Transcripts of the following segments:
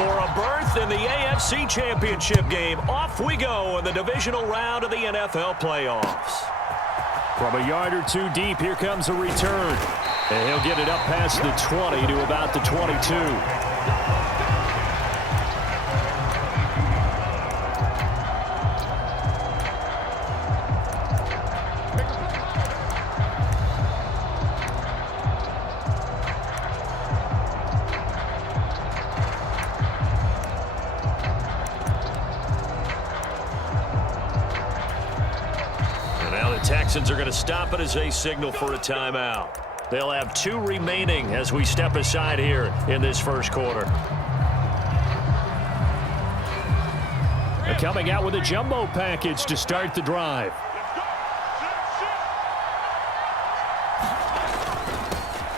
For a berth in the AFC Championship game, off we go in the divisional round of the NFL playoffs. From a yard or two deep, here comes a return. And he'll get it up past the 20 to about the 22. Texans are going to stop it as they signal for a timeout. They'll have 2 remaining as we step aside here in this first quarter. They're coming out with a jumbo package to start the drive.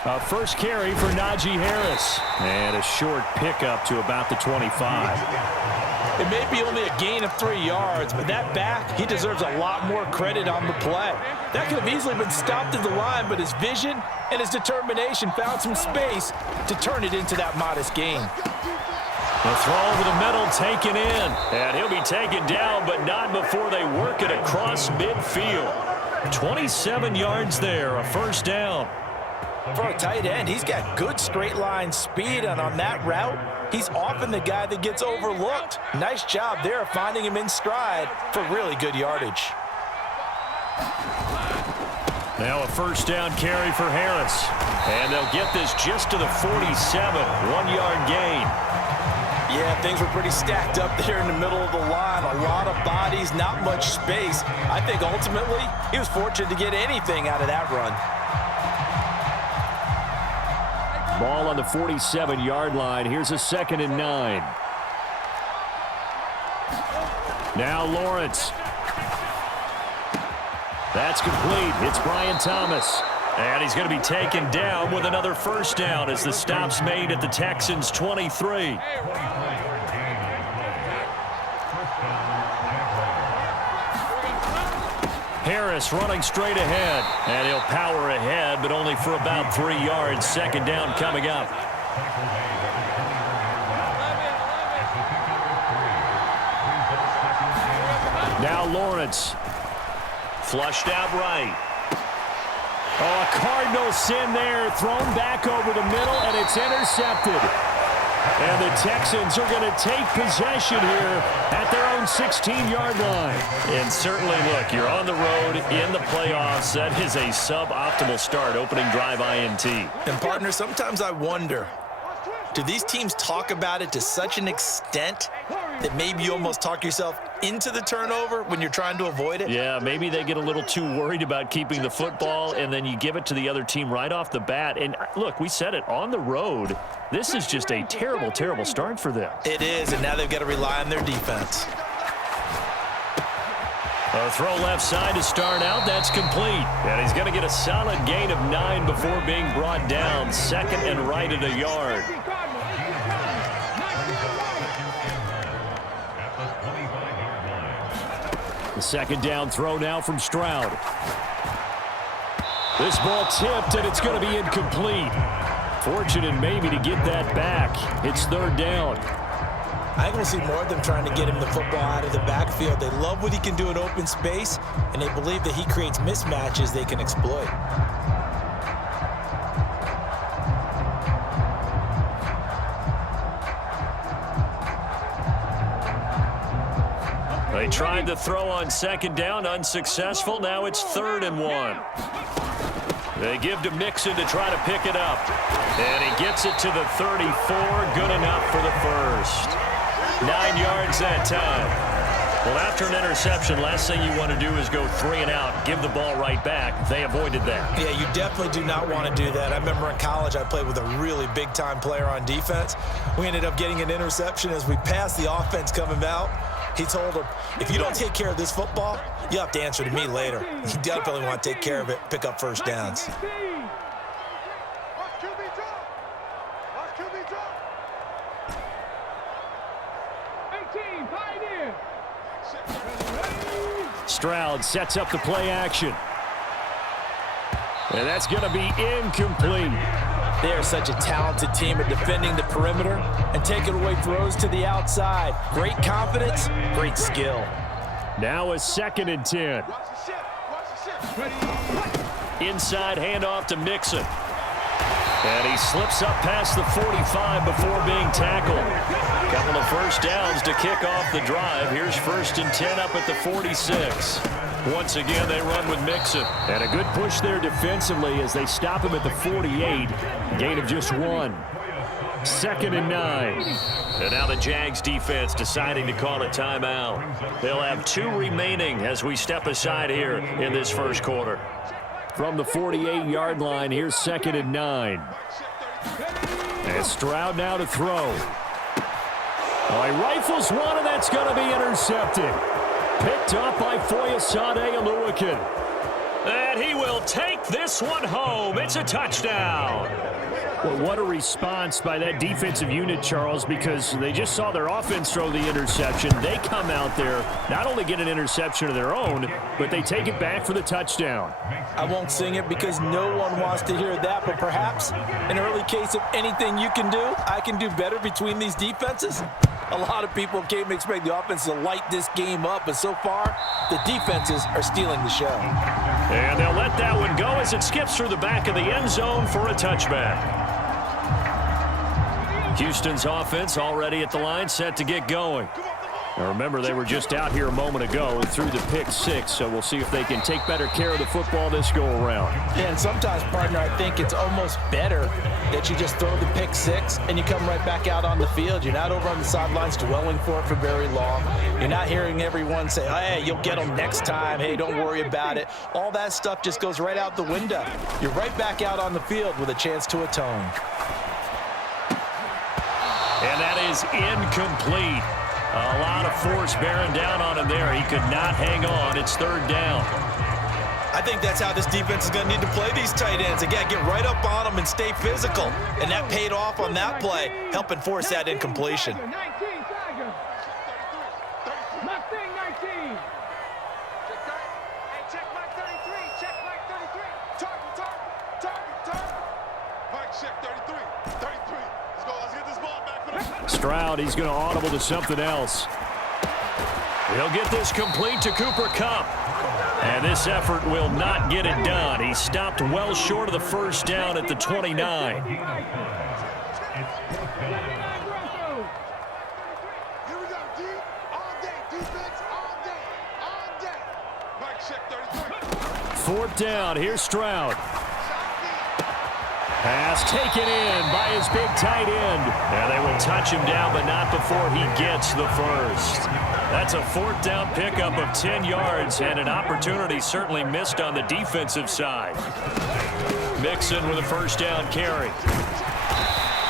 A first carry for Najee Harris. And a short pickup to about the 25. It may be only a gain of 3 yards, but that back, he deserves a lot more credit on the play. That could have easily been stopped at the line, but his vision and his determination found some space to turn it into that modest gain. The throw over the middle taken in. And he'll be taken down, but not before they work it across midfield. 27 yards there, a first down. For a tight end, he's got good straight line speed, and on that route, he's often the guy that gets overlooked. Nice job there finding him in stride for really good yardage. Now a first down carry for Harris. And they'll get this just to the 47, 1-yard gain. Yeah, things were pretty stacked up there in the middle of the line. A lot of bodies, not much space. I think ultimately he was fortunate to get anything out of that run. Ball on the 47-yard line. Here's a 2nd and 9. Now Lawrence. That's complete. It's Brian Thomas. And he's going to be taken down with another first down as the stop's made at the Texans' 23. Harris running straight ahead. And he'll power ahead, but only for about 3 yards. Second down coming up. Now Lawrence. Flushed out right. Oh, a Cardinal sin there. Thrown back over the middle, and it's intercepted. And the Texans are going to take possession here at their own 16-yard line. And certainly, look, you're on the road in the playoffs. That is a suboptimal start, opening drive INT. And, partner, sometimes I wonder, do these teams talk about it to such an extent that maybe you almost talk yourself into the turnover when you're trying to avoid it? Yeah, maybe they get a little too worried about keeping the football, and then you give it to the other team right off the bat. And, look, we said it, on the road, this is just a terrible, terrible start for them. It is, and now they've got to rely on their defense. A throw left side to start out. That's complete. And he's going to get a solid gain of 9 before being brought down. 2nd and right at a yard. The 2nd down throw now from Stroud. This ball tipped, and it's going to be incomplete. Fortunate maybe to get that back. It's 3rd down. I think we'll see more of them trying to get him the football out of the backfield. They love what he can do in open space, and they believe that he creates mismatches they can exploit. They tried the throw on 2nd down, unsuccessful. Now it's 3rd and 1. They give to Mixon to try to pick it up. And he gets it to the 34. Good enough for the first. 9 yards that time. Well, after an interception, last thing you want to do is go 3 and out, give the ball right back. They avoided that. Yeah, you definitely do not want to do that. I remember in college I played with a really big-time player on defense. We ended up getting an interception as we passed the offense coming out. He told him, if you don't take care of this football, you have to answer to me later. You definitely want to take care of it, pick up first downs. Stroud sets up the play action. And that's going to be incomplete. They are such a talented team at defending the perimeter and taking away throws to the outside. Great confidence, great skill. Now a 2nd and 10. Inside handoff to Mixon. And he slips up past the 45 before being tackled. Couple of first downs to kick off the drive. Here's 1st and 10 up at the 46. Once again, they run with Mixon. And a good push there defensively as they stop him at the 48. Gain of just 1. 2nd and 9. And now the Jags defense deciding to call a timeout. They'll have 2 remaining as we step aside here in this first quarter. From the 48-yard line, here's 2nd and 9. And Stroud now to throw. Oh, he rifles one, and that's going to be intercepted. Picked up by Foyesade Oluwakin. And he will take this one home. It's a touchdown. Well, what a response by that defensive unit, Charles, because they just saw their offense throw the interception. They come out there, not only get an interception of their own, but they take it back for the touchdown. I won't sing it because no one wants to hear that, but perhaps an early case of anything you can do, I can do better between these defenses. A lot of people came to expect the offense to light this game up, but so far, the defenses are stealing the show. And they'll let that one go as it skips through the back of the end zone for a touchback. Houston's offense already at the line, set to get going. Now remember, they were just out here a moment ago through the pick 6, so we'll see if they can take better care of the football this go-around. Yeah, and sometimes, partner, I think it's almost better that you just throw the pick 6 and you come right back out on the field. You're not over on the sidelines dwelling for it for very long. You're not hearing everyone say, hey, you'll get them next time. Hey, don't worry about it. All that stuff just goes right out the window. You're right back out on the field with a chance to atone. And that is incomplete. A lot of force bearing down on him there. He could not hang on. It's 3rd down. I think that's how this defense is going to need to play these tight ends. Again, get right up on them and stay physical. And that paid off on that play, helping force that incompletion. Stroud, he's going to audible to something else. He'll get this complete to Cooper Kupp. And this effort will not get it done. He stopped well short of the first down at the 29. Fourth down, here's Stroud. Pass taken in by his big tight end. And they will touch him down, but not before he gets the first. That's a 4th down pickup of 10 yards and an opportunity certainly missed on the defensive side. Mixon with a first down carry.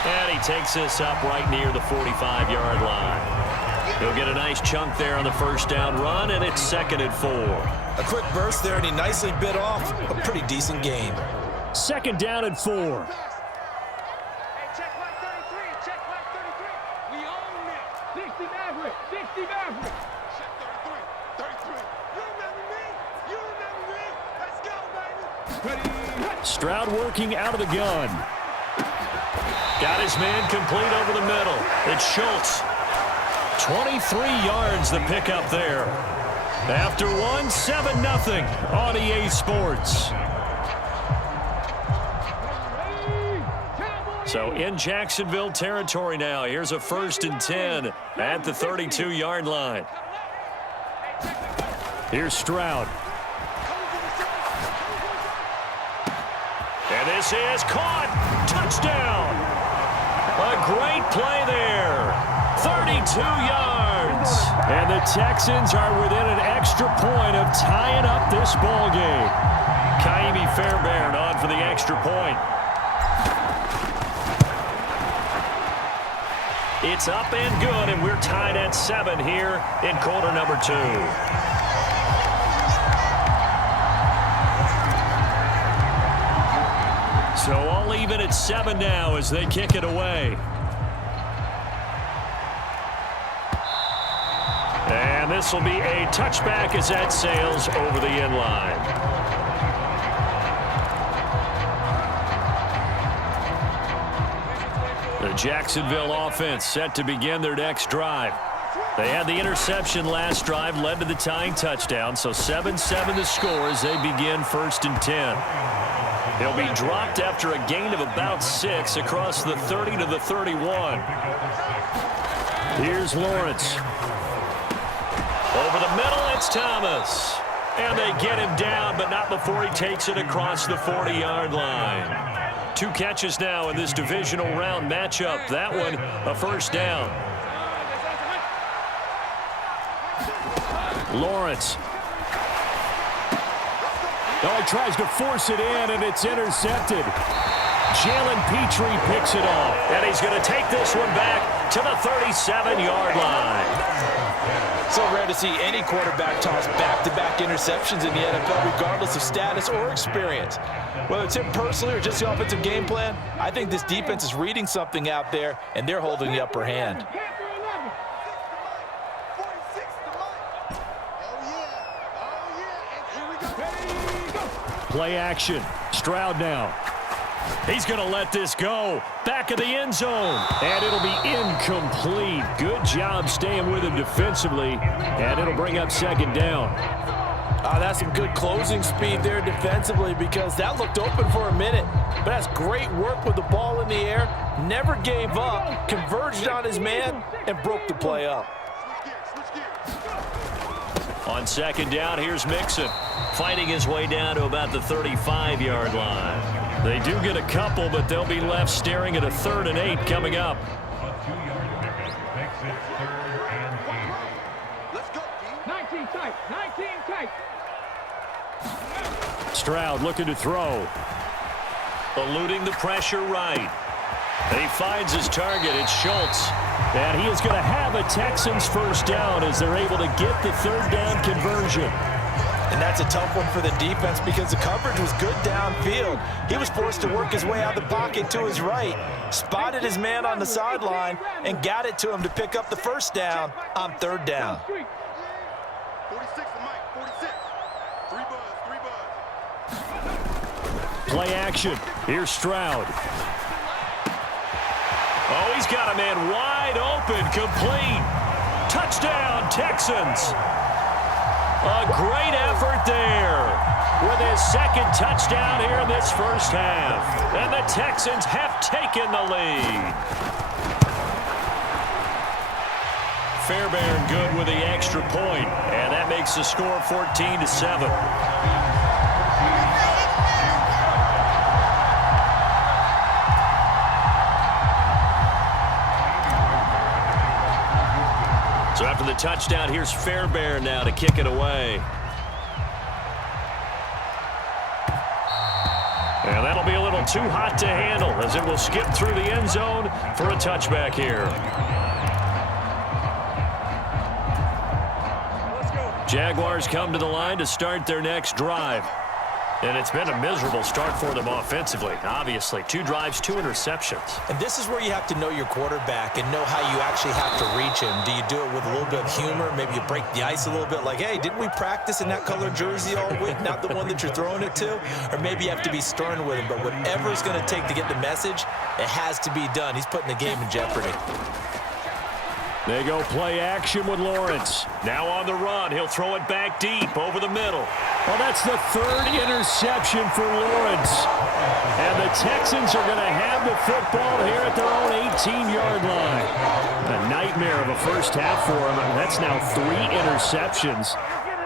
And he takes this up right near the 45-yard line. He'll get a nice chunk there on the first down run, and it's 2nd and 4. A quick burst there, and he nicely bit off a pretty decent game. 2nd down and 4. Stroud working out of the gun. Got his man complete over the middle. It's Schultz. 23 yards the pickup there. After one, 7-0 on EA Sports. So in Jacksonville territory now. Here's a 1st and 10 at the 32-yard line. Here's Stroud. And this is caught. Touchdown. A great play there. 32 yards. And the Texans are within an extra point of tying up this ball game. Kaimi Fairbairn on for the extra point. It's up and good, and we're tied at 7 here in quarter number 2. So all even at 7 now as they kick it away. And this will be a touchback as that sails over the end line. The Jacksonville offense set to begin their next drive. They had the interception last drive, led to the tying touchdown, so 7-7 the score as they begin 1st and 10. He'll be dropped after a gain of about 6 across the 30 to the 31. Here's Lawrence. Over the middle, it's Thomas. And they get him down, but not before he takes it across the 40-yard line. 2 catches now in this divisional round matchup. That one, a first down. Lawrence. Oh, he tries to force it in, and it's intercepted. Jalen Petrie picks it off. And he's going to take this one back to the 37-yard line. So rare to see any quarterback toss back-to-back interceptions in the NFL, regardless of status or experience. Whether it's him personally or just the offensive game plan, I think this defense is reading something out there, and they're holding the upper hand. Play action. Stroud now. He's going to let this go. Back of the end zone. And it'll be incomplete. Good job staying with him defensively. And it'll bring up 2nd down. That's some good closing speed there defensively, because that looked open for a minute. But that's great work with the ball in the air. Never gave up. Converged on his man and broke the play up. On 2nd down, here's Mixon, fighting his way down to about the 35-yard line. They do get a couple, but they'll be left staring at a 3rd and 8 coming up. Let's go, 19 tight, 19 tight. Stroud looking to throw. Eluding the pressure right. He finds his target. It's Schultz. And he is going to have a Texans first down as they're able to get the 3rd down conversion. And that's a tough one for the defense because the coverage was good downfield. He was forced to work his way out of the pocket to his right, spotted his man on the sideline, and got it to him to pick up the first down on 3rd down. 46 to Mike, 46. 3 buzz. Play action. Here's Stroud. Oh, he's got a man wide open, complete. Touchdown, Texans. A great effort there with his 2nd touchdown here in this first half. And the Texans have taken the lead. Fairbairn good with the extra point, and that makes the score 14-7. So after the touchdown, here's Fairbairn now to kick it away. And that'll be a little too hot to handle as it will skip through the end zone for a touchback here. Jaguars come to the line to start their next drive. And it's been a miserable start for them offensively. Obviously, 2 drives, 2 interceptions. And this is where you have to know your quarterback and know how you actually have to reach him. Do you do it with a little bit of humor? Maybe you break the ice a little bit like, hey, didn't we practice in that color jersey all week? Not the one that you're throwing it to? Or maybe you have to be stern with him. But whatever it's going to take to get the message, it has to be done. He's putting the game in jeopardy. They go play action with Lawrence. Now on the run, he'll throw it back deep over the middle. Well, that's the 3rd interception for Lawrence. And the Texans are going to have the football here at their own 18-yard line. A nightmare of a first half for him. That's now 3 interceptions.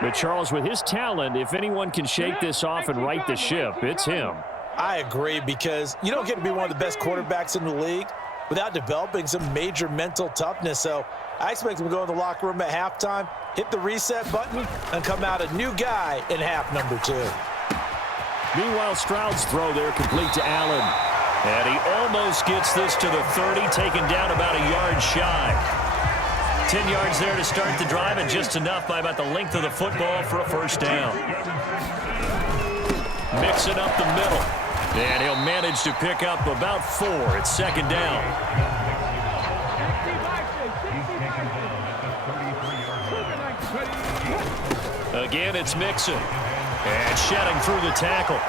But Charles, with his talent, if anyone can shake this off and right the ship, it's him. I agree, because you don't get to be one of the best quarterbacks in the league without developing some major mental toughness. So I expect him to go in the locker room at halftime, hit the reset button, and come out a new guy in half number 2. Meanwhile, Stroud's throw there complete to Allen. And he almost gets this to the 30, taken down about a yard shy. 10 yards there to start the drive, and just enough by about the length of the football for a first down. Mixing up the middle. And he'll manage to pick up about 4. It's 2nd down. Again, it's Mixon. And shedding through the tackle.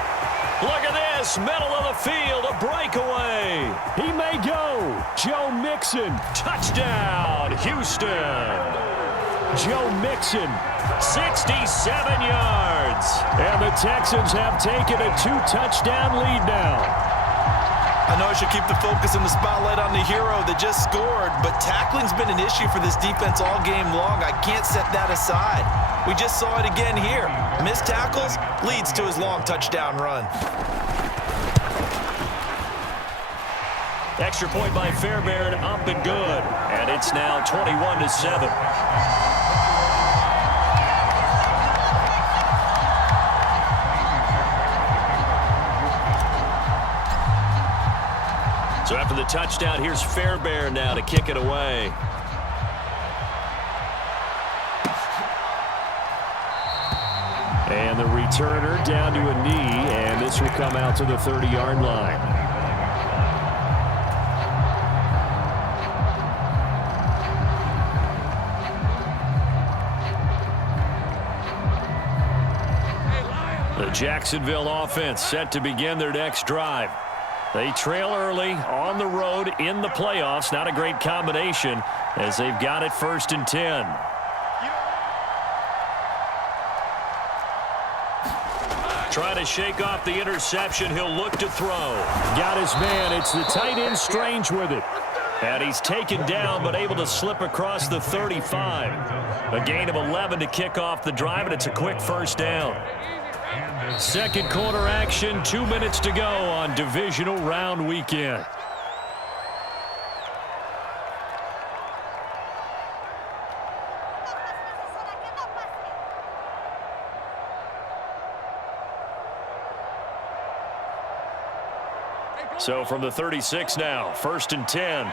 Look at this, middle of the field, a breakaway. He may go. Joe Mixon. Touchdown, Houston. Joe Mixon. 67 yards. And the Texans have taken a 2-touchdown lead now. I know I should keep the focus and the spotlight on the hero that just scored, but tackling's been an issue for this defense all game long. I can't set that aside. We just saw it again here. Missed tackles leads to his long touchdown run. Extra point by Fairbairn, up and good. And it's now 21-7. So after the touchdown, here's Fairbairn now to kick it away. And the returner down to a knee, and this will come out to the 30-yard line. The Jacksonville offense set to begin their next drive. They trail early on the road in the playoffs. Not a great combination as they've got it 1st and 10. Trying to shake off the interception. He'll look to throw. Got his man. It's the tight end Strange with it. And he's taken down but able to slip across the 35. A gain of 11 to kick off the drive, and it's a quick 1st down. Second quarter action, 2 minutes to go on divisional round weekend. So from the 36 now, 1st and 10.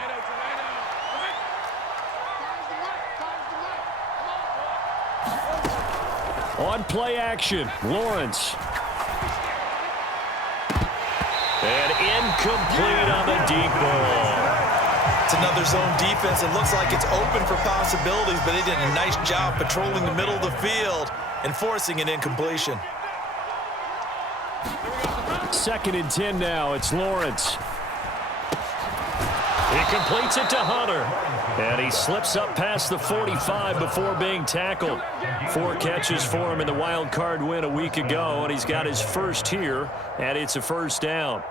On play action, Lawrence. And incomplete on the deep ball. It's another zone defense. It looks like it's open for possibilities, but they did a nice job patrolling the middle of the field and forcing an incompletion. 2nd and 10 now. It's Lawrence. He completes it to Hunter. And he slips up past the 45 before being tackled. 4 catches for him in the wild card win a week ago, and he's got his first here, and it's a 1st down.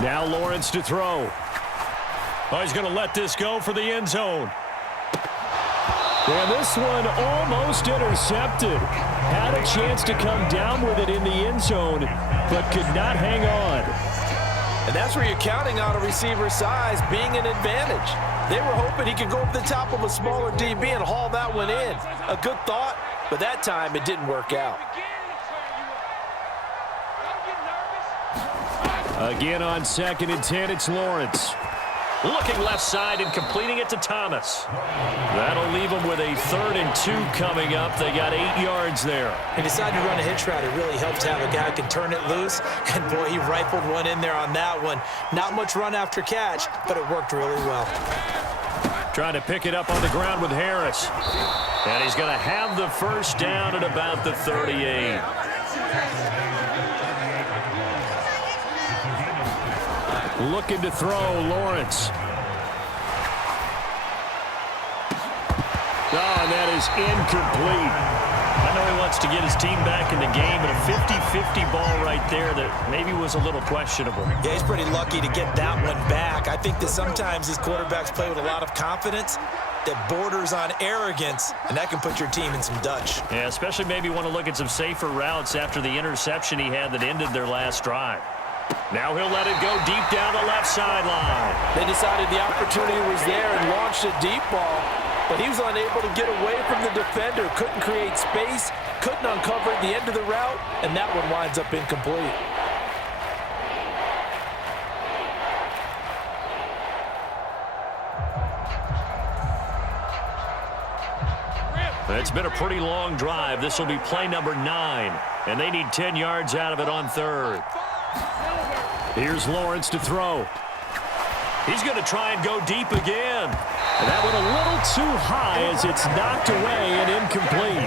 Now Lawrence to throw. Oh, he's going to let this go for the end zone. And this one almost intercepted. Had a chance to come down with it in the end zone, but could not hang on. And that's where you're counting on a receiver's size being an advantage. They were hoping he could go over the top of a smaller DB and haul that one in. A good thought, but that time it didn't work out. Again on 2nd and 10, it's Lawrence. Looking left side and completing it to Thomas. That'll leave them with a 3rd and 2 coming up. They got 8 yards there. He decided to run a hitch route. It really helped to have a guy who can turn it loose. And, boy, he rifled one in there on that one. Not much run after catch, but it worked really well. Trying to pick it up on the ground with Harris. And he's going to have the 1st down at about the 38. Looking to throw, Lawrence. Oh, and that is incomplete. I know he wants to get his team back in the game, but a 50-50 ball right there that maybe was a little questionable. Yeah, he's pretty lucky to get that one back. I think that sometimes these quarterbacks play with a lot of confidence that borders on arrogance, and that can put your team in some Dutch. Yeah, especially maybe want to look at some safer routes after the interception he had that ended their last drive. Now he'll let it go deep down the left sideline. They decided the opportunity was there and launched a deep ball, but he was unable to get away from the defender, couldn't create space, couldn't uncover the end of the route, and that one winds up incomplete. It's been a pretty long drive. This will be play number 9, and they need 10 yards out of it on 3rd. Here's Lawrence to throw. He's going to try and go deep again. And that went a little too high as it's knocked away and incomplete.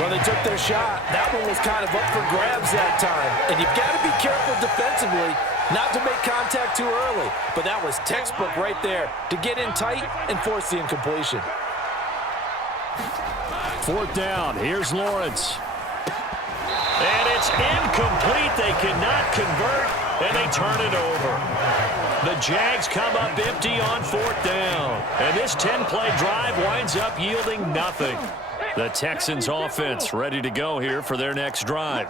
Well, they took their shot. That one was kind of up for grabs that time. And you've got to be careful defensively not to make contact too early. But that was textbook right there to get in tight and force the incompletion. 4th down. Here's Lawrence. And it's incomplete. They cannot convert, and they turn it over. The Jags come up empty on 4th down. And this 10-play drive winds up yielding nothing. The Texans offense ready to go here for their next drive.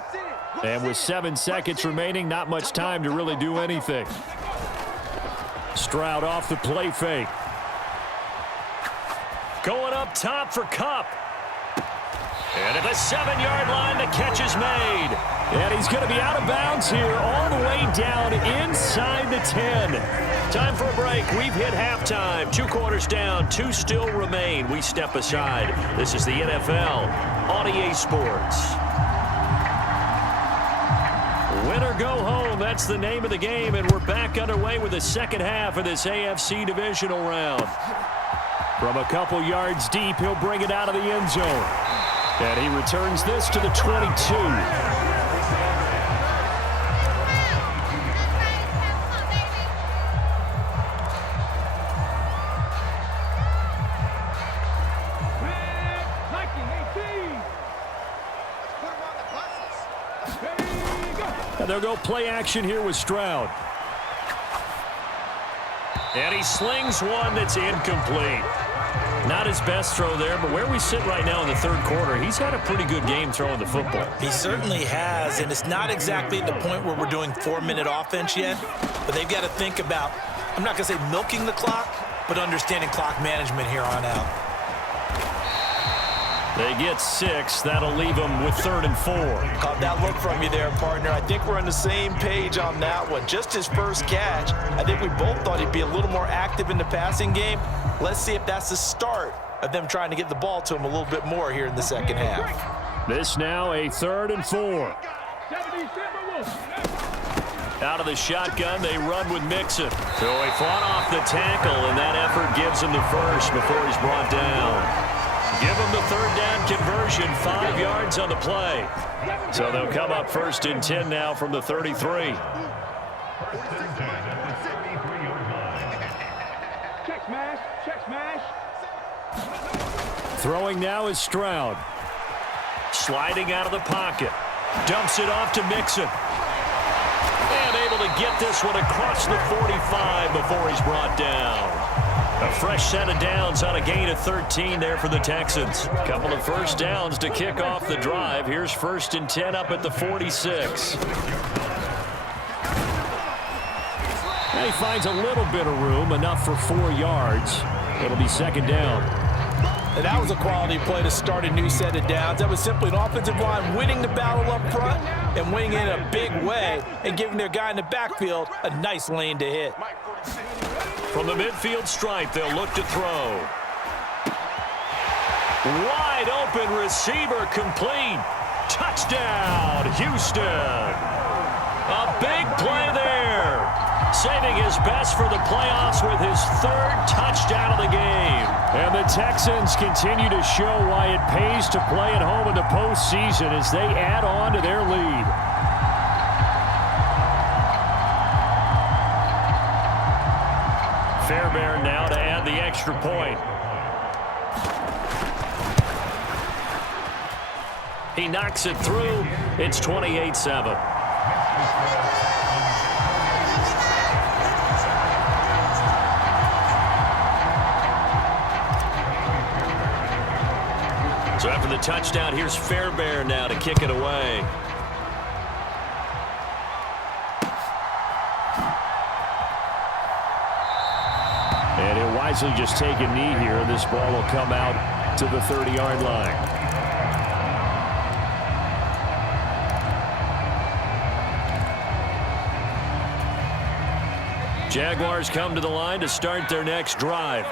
And with 7 seconds remaining, not much time to really do anything. Stroud off the play fake. Going up top for Kupp. And at the 7-yard line, the catch is made. And he's going to be out of bounds here all the way down inside the 10. Time for a break. We've hit halftime. 2 quarters down. 2 still remain. We step aside. This is the NFL on EA Sports. Win or go home. That's the name of the game. And we're back underway with the second half of this AFC divisional round. From a couple yards deep, he'll bring it out of the end zone. And he returns this to the 22. And they'll go play action here with Stroud. And he slings one that's incomplete. Not his best throw there, but where we sit right now in the 3rd quarter, he's had a pretty good game throwing the football. He certainly has, and it's not exactly at the point where we're doing 4-minute offense yet, but they've got to think about, I'm not going to say milking the clock, but understanding clock management here on out. They get 6. That'll leave them with 3rd and 4. Caught that look from you there, partner. I think we're on the same page on that one. Just his first catch. I think we both thought he'd be a little more active in the passing game. Let's see if that's the start of them trying to get the ball to him a little bit more here in the second half. This now a 3rd and 4. Out of the shotgun, they run with Mixon. So he fought off the tackle, and that effort gives him the first before he's brought down. Give him the 3rd down conversion, 5 yards on the play. So they'll come up 1st and 10 now from the 33. Check smash, check smash. Throwing now is Stroud. Sliding out of the pocket. Dumps it off to Mixon. And able to get this one across the 45 before he's brought down. A fresh set of downs on a gain of 13 there for the Texans. Couple of first downs to kick off the drive. Here's 1st and 10 up at the 46. And he finds a little bit of room, enough for 4 yards. It'll be 2nd down. And that was a quality play to start a new set of downs. That was simply an offensive line winning the battle up front and winning in a big way and giving their guy in the backfield a nice lane to hit. From the midfield stripe, they'll look to throw. Wide open receiver complete. Touchdown, Houston. A big play there. Saving his best for the playoffs with his 3rd touchdown of the game. And the Texans continue to show why it pays to play at home in the postseason as they add on to their lead. Fairbairn now to add the extra point. He knocks it through. It's 28-7. So after the touchdown, here's Fairbairn now to kick it away. And he'll wisely just take a knee here. This ball will come out to the 30-yard line. Jaguars come to the line to start their next drive.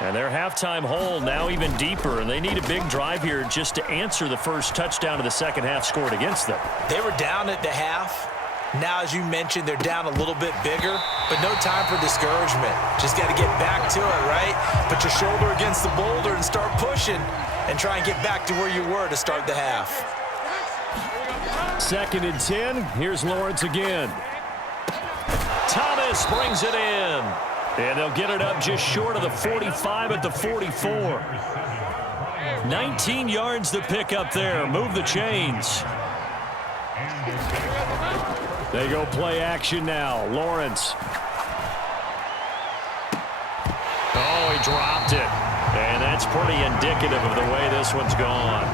And their halftime hole now even deeper, and they need a big drive here just to answer the first touchdown of the second half scored against them. They were down at the half, Now, as you mentioned, they're down a little bit bigger, but no time for discouragement. Just got to get back to it, right? Put your shoulder against the boulder and start pushing and try and get back to where you were to start the half. 2nd and 10. Here's Lawrence again. Thomas brings it in. And they'll get it up just short of the 45 at the 44. 19 yards to pick up there. Move the chains. They go play action now. Lawrence. Oh, he dropped it. And that's pretty indicative of the way this one's gone.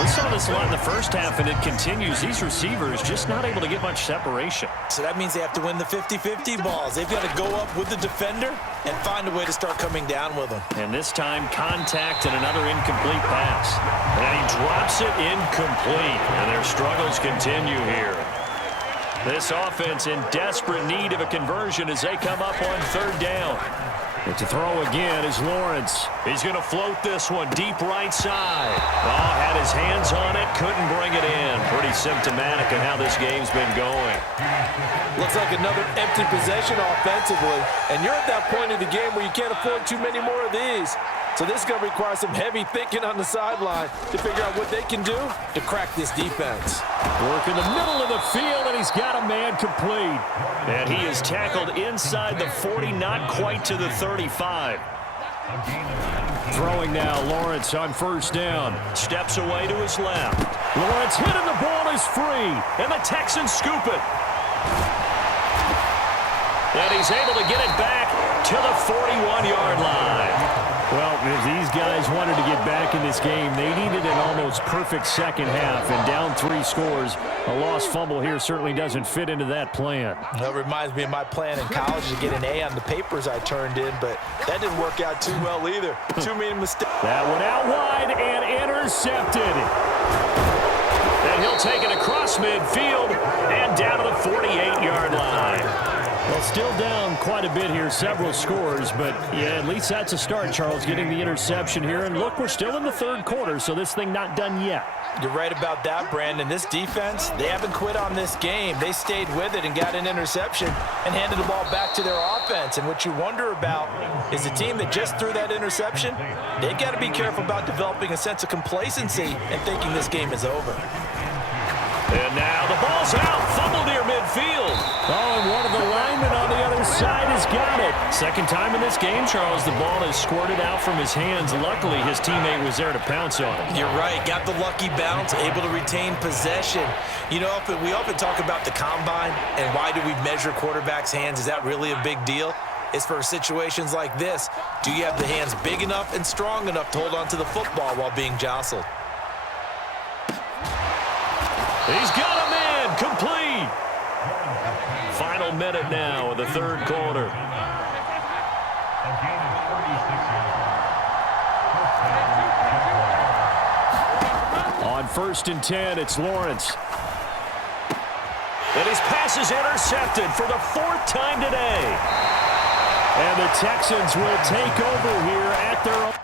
We saw this a lot in the first half, and it continues. These receivers just not able to get much separation. So that means they have to win the 50-50 balls. They've got to go up with the defender and find a way to start coming down with them. And this time, contact and another incomplete pass. And he drops it incomplete. And their struggles continue here. This offense in desperate need of a conversion as they come up on 3rd down. But to throw again is Lawrence. He's going to float this one deep right side. Oh, had his hands on it, couldn't bring it in. Pretty symptomatic of how this game's been going. Looks like another empty possession offensively. And you're at that point in the game where you can't afford too many more of these. So this is going to require some heavy thinking on the sideline to figure out what they can do to crack this defense. Work in the middle of the field, and he's got a man complete. And he is tackled inside the 40, not quite to the 35. Throwing now, Lawrence on 1st down. Steps away to his left. Lawrence hit and the ball is free. And the Texans scoop it. And he's able to get it back to the 41-yard line. Well, if these guys wanted to get back in this game, they needed an almost perfect second half. And down 3 scores, a lost fumble here certainly doesn't fit into that plan. Well, it reminds me of my plan in college to get an A on the papers I turned in, but that didn't work out too well either. Too many mistakes. That one out wide and intercepted. And he'll take it across midfield and down to the 48-yard line. Well, still down quite a bit here, several scores, but yeah, at least that's a start, Charles, getting the interception here. And look, we're still in the 3rd quarter, so this thing not done yet. You're right about that, Brandon. This defense, they haven't quit on this game. They stayed with it and got an interception and handed the ball back to their offense. And what you wonder about is the team that just threw that interception, they've got to be careful about developing a sense of complacency and thinking this game is over. And now the ball's out. Fumble near midfield. Oh, and one of the linemen on the other side has got it. 2nd time in this game, Charles, the ball has squirted out from his hands. Luckily, his teammate was there to pounce on it. You're right. Got the lucky bounce, able to retain possession. You know, we often talk about the combine and why do we measure quarterbacks' hands? Is that really a big deal? It's for situations like this. Do you have the hands big enough and strong enough to hold on to the football while being jostled? He's got a man complete. Final minute now of the 3rd quarter. On 1st and 10, it's Lawrence. And his pass is intercepted for the 4th time today. And the Texans will take over here at their own.